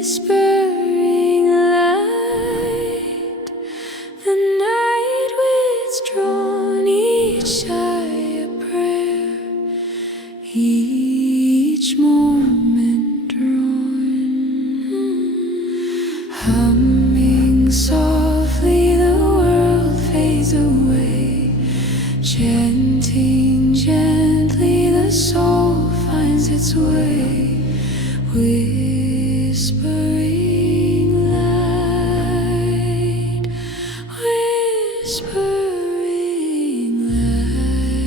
whispering light, the night withdrawn, each sigh a prayer, each moment drawn. Humming softly, the world fades away, chanting gently, the soul finds its way. Whispering light, whispering light.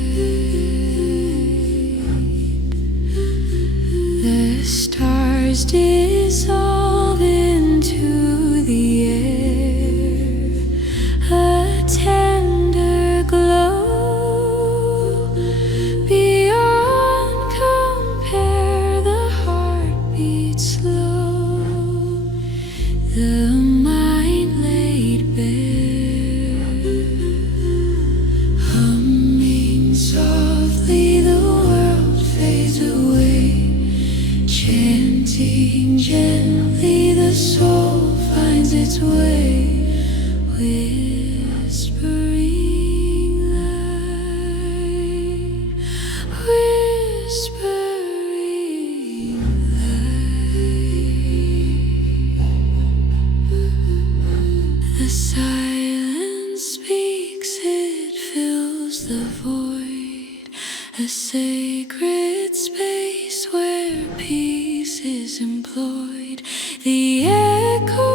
The stars dissolve into the air, a tender glow. Beyond compare, the heart beats slow, the mind laid bare. Humming softly, the world fades away, chanting gently, the soul finds its way. Whispering light, whispering light. The silence speaks, it fills the void, a sacred space where peace is employed. The echo